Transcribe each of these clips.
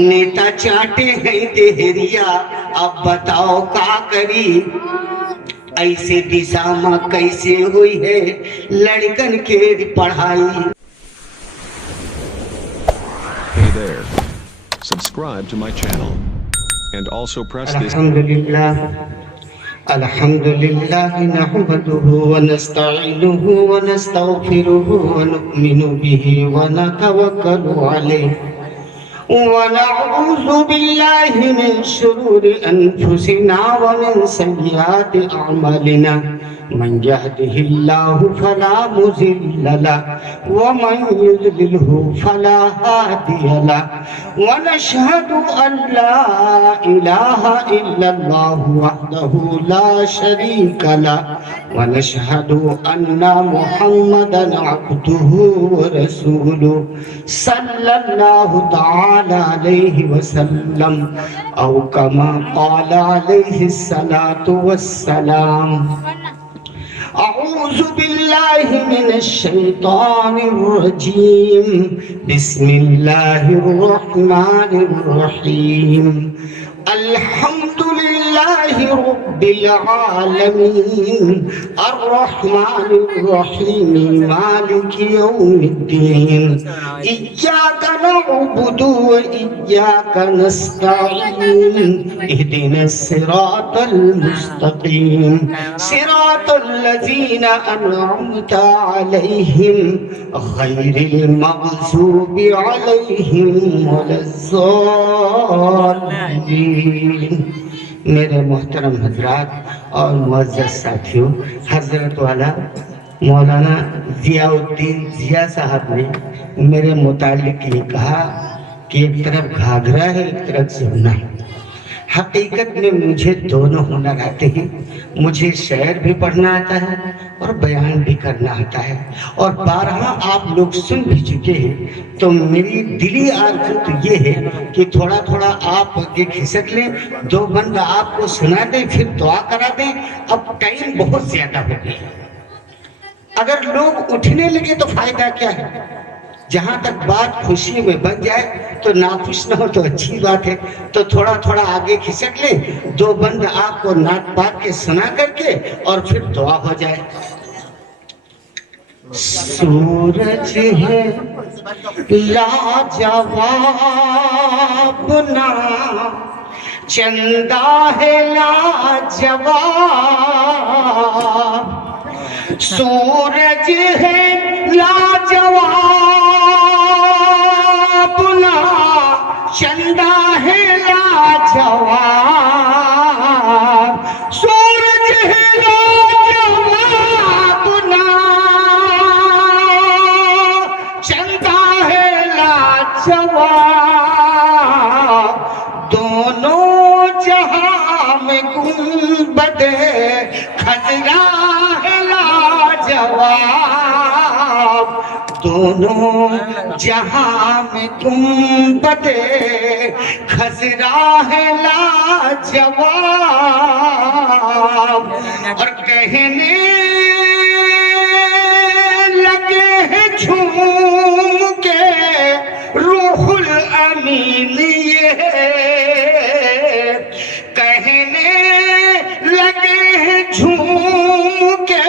नेता चाटे हैं देहरिया, अब बताओ का करी। ऐसे दिशा में कैसे हुई है लड़कन के पढ़ाई। Hey there. Subscribe to my channel. And also press this. Alhamdulillah nahmaduhu wa nasta'inuhu wa nastaghfiruhu wa nu'minu bihi wa natawakkalu alayhi wa na'udhu billahi min shururi anfusina wa min sayyiati a'malina. من يهده الله فلا مضل له ومن يضلله فلا هادي له ونشهد أن لا إله إلا الله وحده لا شريك له ونشهد أن محمدا عبده ورسوله صلى الله تعالى عليه وسلم أو كما قال عليه الصلاة والسلام. أعوذ بالله من الشيطان الرجيم. بسم الله الرحمن الرحيم. الحمد لله رب العالمين الرحمن الرحيم مالك يوم الدين. إياك نعبد وإياك نستعين. اهدنا الصراط المستقيم صراط الذين أنعمت عليهم غير المغضوب عليهم ولا الضالين. میرے محترم حضرات اور معزز ساتھیوں، حضرت والا مولانا ضیاء الدین ضیاء صاحب نے میرے متعلق یہ کہا کہ ایک طرف گھاگرا ہے ایک طرف زمنا ہے. حقیقت میں مجھے دونوں ہنر آتے ہیں. مجھے شعر بھی پڑھنا آتا ہے اور بیان بھی کرنا آتا ہے، اور بارہا آپ لوگ سن بھی چکے ہیں. تو میری دلی آرزو تو یہ ہے کہ تھوڑا تھوڑا آپ آگے کھسک لیں، دو بند آپ کو سنا دیں، پھر دعا کرا دیں. اب ٹائم بہت زیادہ ہو گیا. اگر لوگ اٹھنے لگے تو فائدہ کیا ہے؟ جہاں تک بات خوشی میں بن جائے تو ناخوش نہ ہو تو اچھی بات ہے. تو تھوڑا تھوڑا آگے کھسک لیں، دو بند آپ کو نعت پاک کے سنا کر کے اور پھر دعا ہو جائے. سورج ہے لاجواب نا، چندہ ہے لاجواب. سورج ہے لاجواب نا، چندہ ہے لاجواب. سورج ہے لاجواب نا، چندہ ہے لاجواب. دونوں جہاں میں گنبد خضرا ہے لاجواب. دونوں جہاں میں گنبد خضرا ہے لاجواب. اور کہنے لگے ہیں جھوم کے روح الامین یہ ہے. کہنے لگے ہیں جھوم کے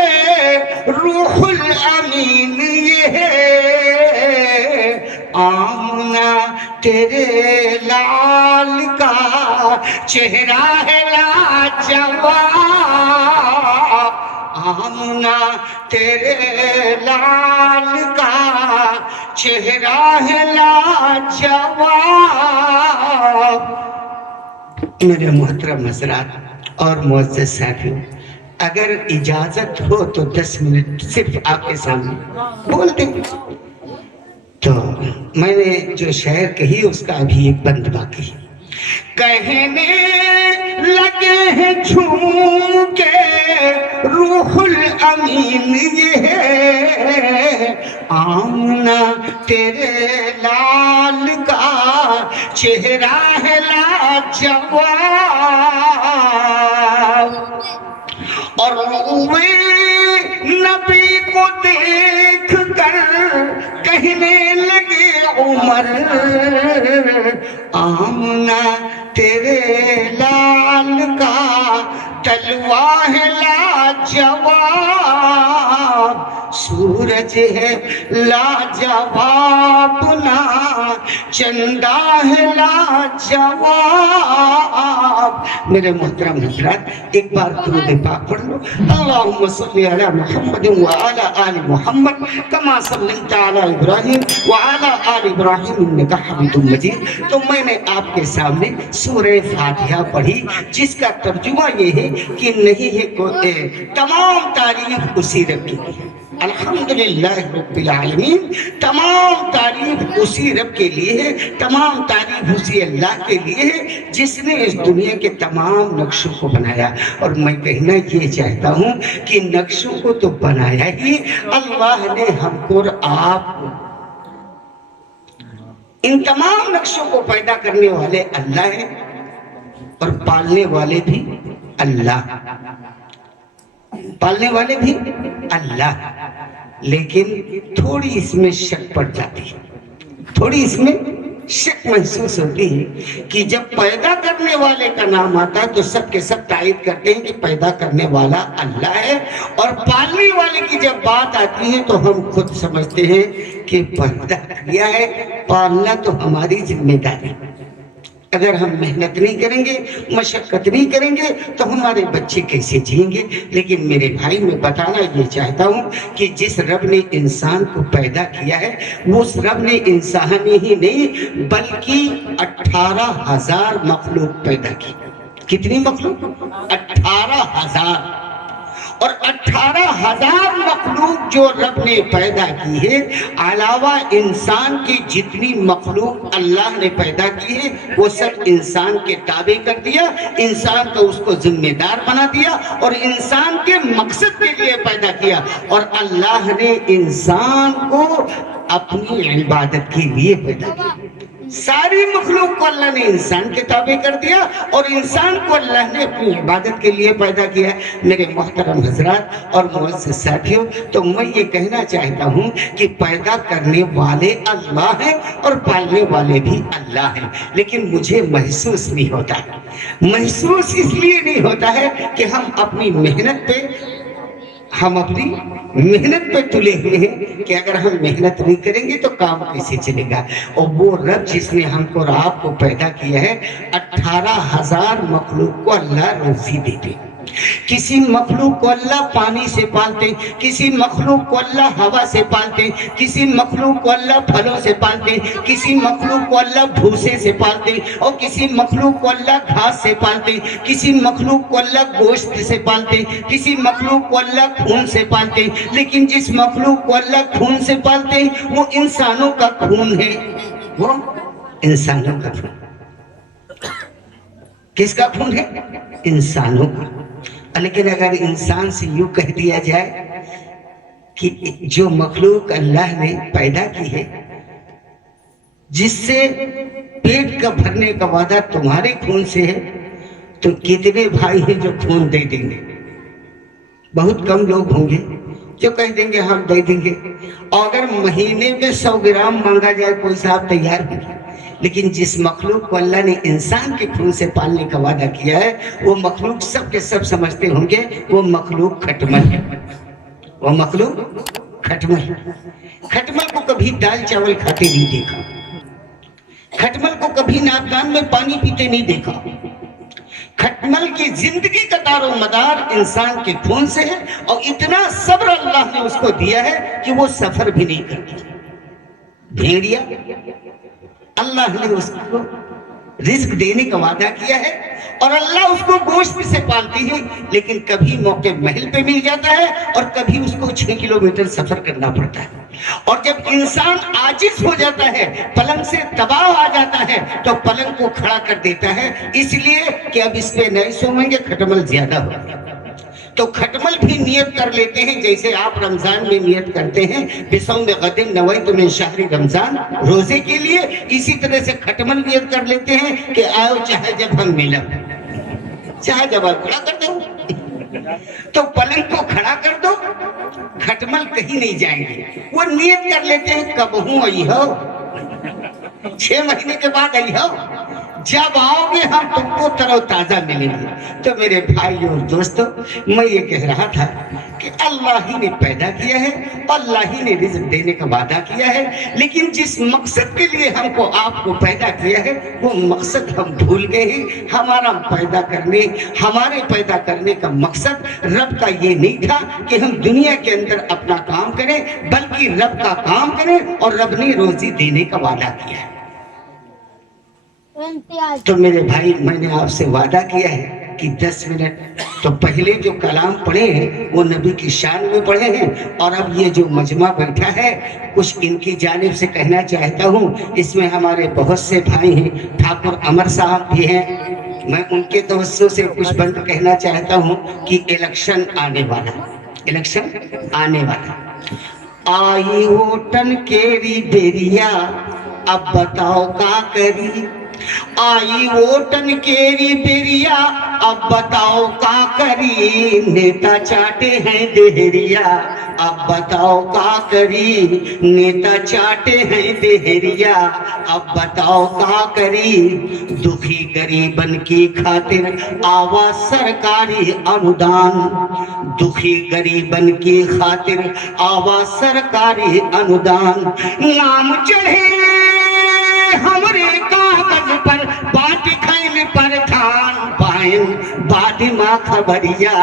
روح الامین یہ ہے. آمنہ تیرے لال کا چہرہ ہے لاجواب. آمنہ تیرے لال کا چہرہ ہے لاجواب. میرے محترم حضرات اور معزز ساتھیوں، اگر اجازت ہو تو 10 منٹ صرف آپ کے سامنے بول دیں. تو میں نے جو شعر کہی اس کا ابھی ایک بند باقی ہے. کہنے لگے ہیں جھوم کے روح الامین یہ ہے. آمنہ تیرے لال کا چہرہ ہے لاجواب. اور روئے نبی کو دیکھ کر کہنے لگے عمر آمنہ تیرے لال کا تلوا ہے لاجواب سورج ہے لاجواب نا چندہ ہے لاجواب. میرے محترم حضرات ایک بار درود پاک پڑھ لو. اللہم صلی علی محمد وعلی آل محمد کما صلیت علی ابراہیم وعلی آل ابراہیم انکا حمید مجید. تو میں نے آپ کے سامنے سورہ فاتحہ پڑھی جس کا ترجمہ یہ ہے کہ نہیں ہے تمام تعریف اسی رب کی ہے. الحمدللہ رب العالمین. تمام تعریف اسی رب کے لیے ہے, تمام تعریف اسی اللہ کے لیے ہے جس نے اس دنیا کے تمام نقشوں کو بنایا. اور میں کہنا یہ چاہتا ہوں کہ نقشوں کو تو بنایا ہی اللہ نے ہم کو اور آپ کو. ان تمام نقشوں کو پیدا کرنے والے اللہ ہیں اور پالنے والے بھی اللہ, پالنے والے بھی اللہ. لیکن تھوڑی اس میں شک پڑ جاتی ہے, تھوڑی اس میں شک محسوس ہوتی ہے کہ جب پیدا کرنے والے کا نام آتا ہے تو سب کے سب تائید کرتے ہیں کہ پیدا کرنے والا اللہ ہے, اور پالنے والے کی جب بات آتی ہے تو ہم خود سمجھتے ہیں کہ پیدا کیا ہے, پالنا تو ہماری ذمہ داری. اگر ہم محنت نہیں کریں گے, مشقت نہیں کریں گے تو ہمارے بچے کیسے جئیں گے؟ لیکن میرے بھائی میں بتانا یہ چاہتا ہوں کہ جس رب نے انسان کو پیدا کیا ہے وہ اس رب نے انسان ہی نہیں بلکہ 18,000 مخلوق پیدا کی. کتنی مخلوق؟ 18,000. اور 18,000 مخلوق جو رب نے پیدا کی ہے علاوہ انسان کی جتنی مخلوق اللہ نے پیدا کی ہے وہ سب انسان کے تابع کر دیا, انسان کو اس کو ذمہ دار بنا دیا اور انسان کے مقصد کے لیے پیدا کیا. اور اللہ نے انسان کو اپنی عبادت کے لیے پیدا کیا. ساری مخلوق کو اللہ نے انسان کے تابع کر دیا اور انسان کو اللہ نے اپنی عبادت کے لیے پیدا کیا. میرے محترم حضرات اور معزز ساتھیوں, تو میں یہ کہنا چاہتا ہوں کہ پیدا کرنے والے اللہ ہیں اور پالنے والے بھی اللہ ہیں. لیکن مجھے محسوس نہیں ہوتا, محسوس اس لیے نہیں ہوتا ہے کہ ہم اپنی محنت پہ تلے ہوئے ہیں کہ اگر ہم محنت نہیں کریں گے تو کام کیسے چلے گا. اور وہ رب جس نے ہم کو اور آپ کو پیدا کیا ہے 18,000 مخلوق کو اللہ روزی دیتے. کسی مخلوق کو اللہ پانی سے پالتے, کسی مخلوق کو اللہ ہوا سے پالتے, کسی مخلوق کو اللہ پھلوں سے پالتے, کسی مخلوق کو اللہ بھوسے سے پالتے, اور کسی مخلوق کو اللہ گھاس سے پالتے, کسی مخلوق کو اللہ گوشت سے پالتے, کسی مخلوق کو اللہ خون سے پالتے. لیکن جس مخلوق کو اللہ خون سے پالتے وہ انسانوں کا خون ہے, وہ انسانوں کا خون. کس کا خون ہے؟ انسانوں کا. لیکن اگر انسان سے یوں کہہ دیا جائے کہ جو مخلوق اللہ نے پیدا کی ہے جس سے پیٹ کا بھرنے کا وعدہ تمہارے خون سے ہے, تو کتنے بھائی ہیں جو خون دے دیں گے؟ بہت کم لوگ ہوں گے جو کہہ دیں گے ہم دے دیں گے. اور اگر مہینے میں 100 گرام مانگا جائے کوئی صاحب تیار ہوں گے. لیکن جس مخلوق کو اللہ نے انسان کے خون سے پالنے کا وعدہ کیا ہے وہ مخلوق سب کے سب سمجھتے ہوں گے وہ مخلوق کھٹمل ہے, وہ مخلوق کھٹمل. کھٹمل کو کبھی دال چاول کھاتے نہیں دیکھا, کھٹمل کو کبھی ناپدان میں پانی پیتے نہیں دیکھا. کھٹمل کی زندگی کا دار و مدار انسان کے خون سے ہے, اور اتنا صبر اللہ نے اس کو دیا ہے کہ وہ سفر بھی نہیں کرتی. بھیڑیا اللہ نے اس کو رزق دینے کا وعدہ کیا ہے اور اللہ اس کو گوشت سے پالتی ہے, لیکن کبھی موقع محل پہ مل جاتا ہے اور کبھی اس کو 6 کلومیٹر سفر کرنا پڑتا ہے. اور جب انسان عاجز ہو جاتا ہے, پلنگ سے دباؤ آ جاتا ہے, تو پلنگ کو کھڑا کر دیتا ہے اس لیے کہ اب اس پہ نہیں سوئیں گے, کھٹمل زیادہ ہوگا. تو کھٹمل بھی نیت کر لیتے ہیں جیسے آپ رمضان میں نیت کرتے ہیں بصوم غد نویت من شہر رمضان, روزے کے لیے, اسی طرح سے کھٹمل نیت کر لیتے ہیں کہ آؤ چاہے جب ہم ملیں, چاہے جب آپ کھڑا کر دو, تو پلنگ کو کھڑا کر دو, खटमल कहीं नहीं जाएंगे। वो नियत कर लेते हैं कब हूँ आई हो, 6 महीने के बाद आई हो, जब आओगे हम तुमको तरोताजा मिलेंगे। तो मेरे भाई और दोस्तों, मैं ये कह रहा था कि अल्लाह ही ने पैदा किया है, अल्लाह ही ने रिज़्क देने का वादा किया है, लेकिन जिस मकसद के लिए हमको आपको पैदा किया है वो मकसद हम भूल गए हैं। हमारे पैदा करने का मकसद रब का ये नहीं था कि हम दुनिया के अंदर अपना काम करें, बल्कि रब का काम करें, और रब ने रोजी देने का वादा किया है। तो मेरे भाई, मैंने आपसे वादा किया है कि 10 मिनट तो पहले जो कलाम पढ़े हैं वो नबी की शान में पढ़े हैं, और अब ये जो मजमा बैठा है कुछ इनकी जानिब से कहना चाहता हूँ। इसमें हमारे बहुत से भाई हैं, ठाकुर अमर साहब भी हैं, मैं उनके तवज्जो से कुछ बंद कहना चाहता हूँ कि इलेक्शन आने वाला, आई वोटन केरी बेरिया, अब बताओ का करी। आई वोटन केरी बेरिया, अब बताओ का करी। नेता चाटे हैं देहरिया, अब बताओ का करी। नेता चाटे हैं देहरिया, अब बताओ का करी। दुखी गरीबन की खातिर आवा सरकारी अनुदान, दुखी गरीबन की खातिर आवा सरकारी अनुदान। नाम चढ़े हमरे कागज पर, बाटी खैन पर धान पाइन बाटी माँ खबरिया,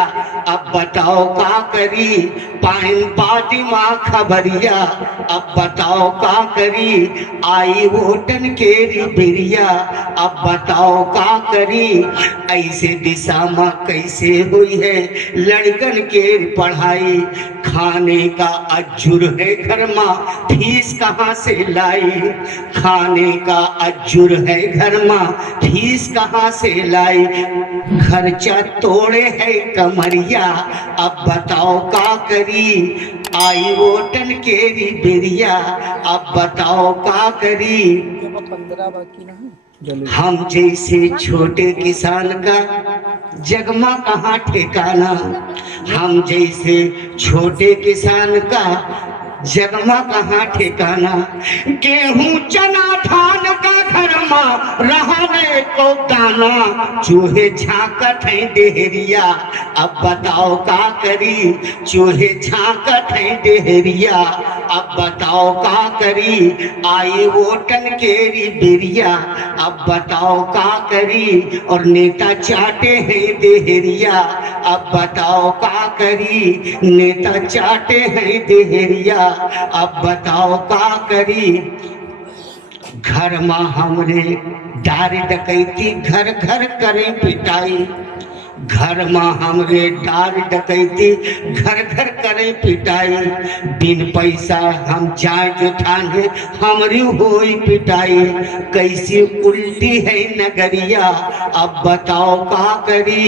अब बताओ का करी। पाइन बाटी माँ खबरिया, अब बताओ का करी। आई वोटन केरी बिरिया, अब बताओ का करी। ऐसे दिशा में कैसे हुई है लड़कन के पढ़ाई, खाने का अज्जुर है घर माँ फीस कहाँ से लाई। खाने का अज्जुर है घर माँ फीस कहाँ से लाई। खर्चा तोड़े है कमरिया, अब बताओ का करी। आई वोटन केरी बिरिया, अब बताओ का करी। 15 बाकी ना है। हम जैसे छोटे किसान का जगमा कहाँ ठिकाना, हम जैसे छोटे किसान का जगमा कहाँ ठिकाना। गेहूं चना धान का घर में रहने को दाना, चूहे झांकत है देहरिया, अब बताओ का करी। चूहे झांकत है देहरिया, अब बताओ का करी। आई वोटन केरी बिरिया, अब बताओ का करी। और नेता चाटे हैं देहरिया, अब बताओ का करी। नेता चाटे हैं देहरिया, अब बताओ का करी। घर में हमरे डार डकैती घर घर करे पिटाई, घर में हमरे डार डकैती घर घर करे पिटाई। बिन पैसा हम जाए जो ठाने हमरी होई पिटाई। कैसी उल्टी है नगरिया, अब बताओ का करी।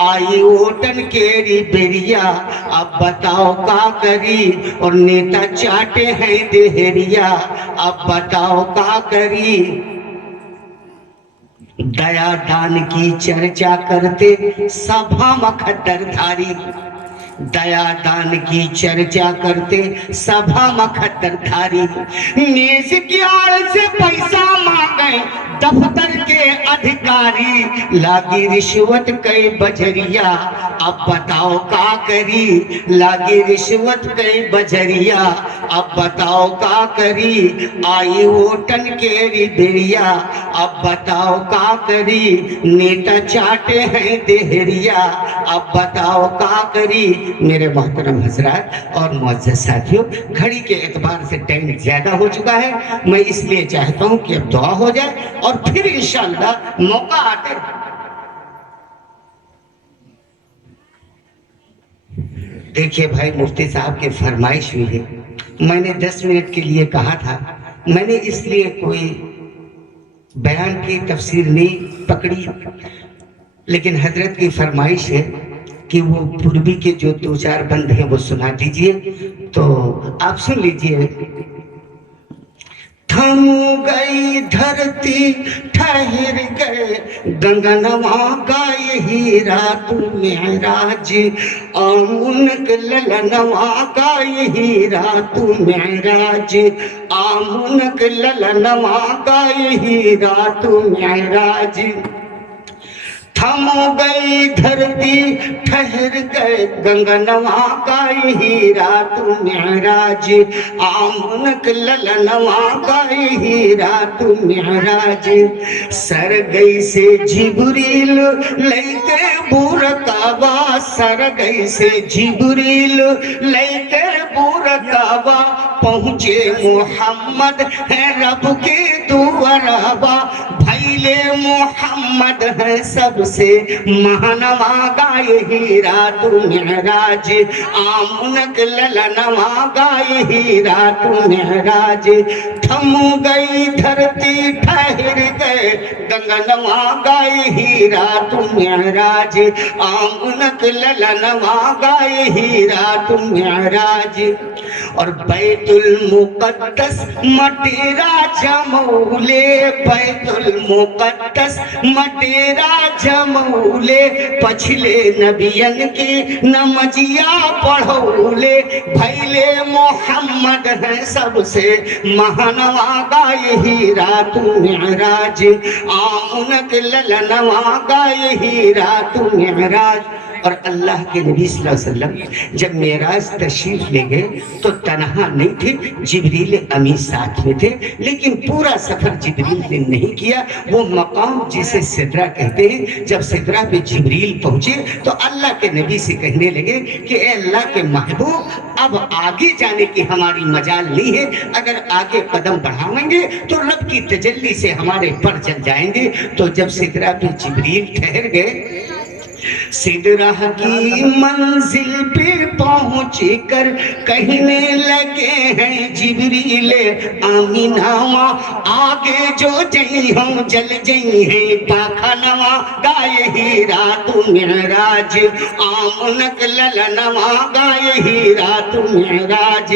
आई वोटन केरी बेरिया, अब बताओ का करी। और नेता चाटे हैं देहरिया, अब बताओ का करी। दया दान की चर्चा करते सभा में खद्दरधारी, दया दान की चर्चा करते सभा में खद्दरधारी। मेज की आड़ से पैसा मांगे दफ्तर के अधिकारी, लागी रिश्वत कई बजरिया, अब बताओ का करी। लागी रिश्वत कई बजरिया, अब बताओ का करी। आई वोटन केरी बेरिया, अब बताओ का करी। नेता चाटे हैं देहरिया, अब बताओ का करी। मेरे मोहतरम हजरात और मुअज़्ज़ज़ साथियों, घड़ी के एतबार से टाइम ज्यादा हो चुका है, मैं इसलिए चाहता हूं कि अब दुआ हो जाए और फिर इंशाअल्लाह मौका आते। देखिए भाई, मुफ्ती साहब की फरमाइश हुई है, मैंने 10 मिनट के लिए कहा था, मैंने इसलिए कोई बयान की तफसीर नहीं पकड़ी, लेकिन हजरत की फरमाइश है कि वो पूर्वी के जो 2-4 बंद हैं वो सुना दीजिए, तो आप सुन लीजिए। थम गई धरती ठहर गए गगनवा का यही रात मेराज, आमुनक ललनवा का यही रात मेराज, आमुनक ललनवा का यही रात मेराज। थम गई धरती ठहर गए गगनवा का यही रात मेराज, आमुनक ललनवा का यही रात मेराज। सर गई से जिब्रील लेके बुरकाबा, सर गई से जिब्रील लेके बुरकाबा, पहुँचे मोहम्मद है रब के दुआरबा, भैले मोहम्मद है सबसे महानवा का यही रात मेराज, आमुनक ललनवा का यही रात मेराज। थम गई धरती ठहर गए गगनवा का यही रात मेराज, आमुनक ललनवा का यही रात मेराज। और बैतुल मुक़द्दस मटेरा जमौले, बैतुल मुक़द्दस मटेरा जमौले, पछले नबियन की नमजिया पढ़ौले, भैले मोहम्मद है सबसे महानवा का यही रात मेराज, आमुनक ललनवा का यही रात मेराज। और अल्लाह के नबी सल्लल्लाहु अलैहि वसल्लम जब मेराज तशरीफ ले गए तो तनहा नहीं थे, जिब्रील अमीन साथ में थे, लेकिन पूरा सफर जिब्रील ने नहीं किया। वो मकाम जिसे सिदरा कहते हैं, जब सिदरा पे जिब्रील पहुंचे तो अल्लाह के नबी से कहने लगे कि ए अल्लाह के महबूब, अब आगे जाने की हमारी मजाल नहीं है, अगर आगे कदम बढ़ाएंगे तो रब की तजल्ली से हमारे पर चल जाएंगे। तो जब सिदरा पे जिब्रील ठहर गए, सिदरा की मंजिल पे पहुँच कर कहने लगे हैं जिब्रील आमीनावा, आगे जो जई हम जल जई हैं पाखनवा, गाये ही रात मेराज, आमुनक ललनवा गाये ही रात मेराज।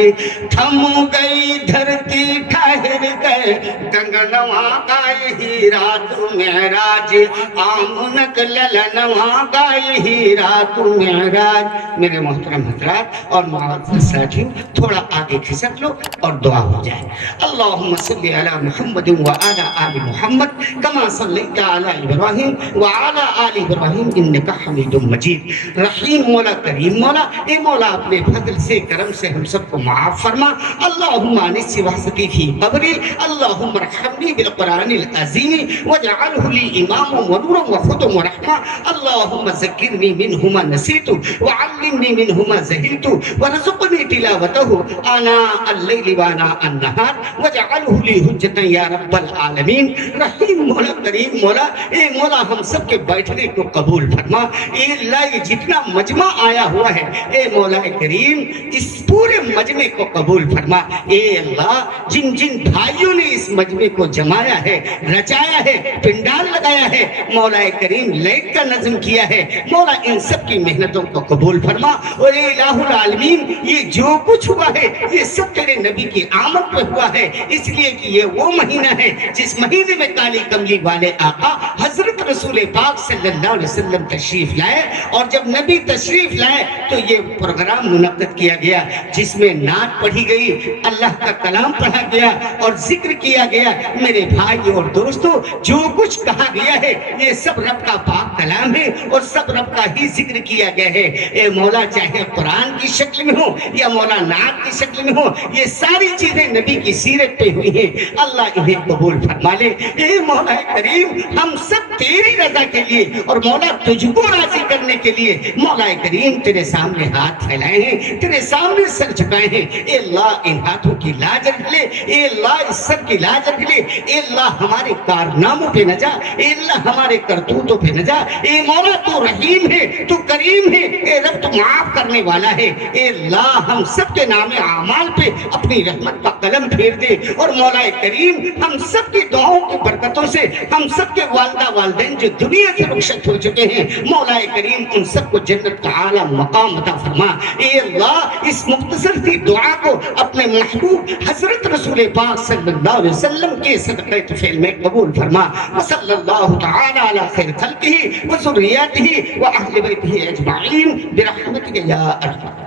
थम गई धरती ठहर गए गगनवा गाये ही रात मेराज, आमुनक ललनवा गाये ही रात मेराज। मेरे मोहतरम हज़रात और मुअज़्ज़ज़ साथियों, थोड़ा आगे खिसक लो और दुआ हो जाए। अल्लाहुम्मा सल्लि अला मुहम्मद व अला आलि मुहम्मद कमा सल्लैता अला इब्राहीम व अला आलि इब्राहीम इन्नका हमीदुम मजीद। रहीम मौला, करीम मौला, ए मौला अपने फजल से करम से हम सबको माफ फरमा। अल्लाहुम्मा अनिस वहसती फी क़ब्री, अल्लाहुम्मा रहमनी बिल कुरानिल अज़ीम वजअलहु ली इमामन व नूरन व हुदन व रहमा। अल्लाहुम्मा ज़क्किरनी मिनहुमा नसीतु व अल्लिमनी मिनहुमा ज़हिलतु वरज़ुक़नी तिलावतहु आना अल-लैलि व आना अन-नहार वजअलहु ली हुज्जतन या रब्बल आलमीन। रहीम मौला, करीम मौला, ए मौला हम सब के बैठने को कबूल फरमा। ए अल्लाह, ये जितना मजमा आया हुआ है, ए मौला करीम, इस पूरे मजमे को कबूल फरमा। ए अल्लाह, जिन जिन भाइयों ने इस मजमे को जमाया है, रचाया है, पिंडाल लगाया है, मौला करीम लाइट का नज़्म किया है, मौला इन सब की मेहनतों को कबूल फरमा। और ए इलाहुल आलमीन, ये जो कुछ हुआ है ये सब तेरे नबी की आमद पे हुआ है, इसलिए कि ये वो महीना है जिस महीने में काली कमली वाले आका हजरत रसूल पाक सल्लल्लाहु अलैहि वसल्लम तशरीफ लाए। और जब नबी तशरीफ लाए तो ये प्रोग्राम मुनक्कद किया गया, जिसमें नात पढ़ी गई, अल्लाह का कलाम पढ़ा गया और जिक्र किया गया। मेरे भाई और दोस्तों, जो कुछ कहा गया है ये सब रब का पाक कलाम है और सब रब का ही जिक्र किया गया है। ए मौला, चाहे कुरान की शक्ल में हो या मौला नात की शक्ल में हो, ये सारी चीजें नबी की सीरत पे हुई हैं। अल्लाह इन्हें कबूल फरमा ले। ए मौला करीम, हम सब तेरी रजा के लिए और मौला तुझको राजी करने के लिए मौला करीम तेरे सामने हाथ फैलाए हैं, तेरे सामने सर झुकाए हैं। ए अल्लाह, इन हाथों की लाज रख ले। ए अल्लाह, इस सर की लाज रख ले। ए अल्लाह, हमारे कारनामों पे न जा। ए अल्लाह, हमारे करतूतों पे न जा। ए मौला, तू रहीम है, तू करीम है। ए रब, तू माफ करने वाला है। ए अल्लाह, हम सब के नामे आमाल पे अपनी रहमत का कलम फेर दे। और मौला करीम, हम सब की दुआओं की बरकतों से हम सब के वालिदा वालिदैन जो दुनिया से रुखसत हो चुके हैं, मौला करीम ان سب کو جنت کا اعلیٰ مقام عطا فرما۔ اے اللہ اس مختصر سی دعا کو اپنے محبوب حضرت رسول پاک صلی اللہ علیہ وسلم کے صدقہ طفیل میں قبول فرما۔ وصلی اللہ تعالی علی خیر خلقہ وذریاتہ واہل بیتہ اجمعین برحمتک یا ارحم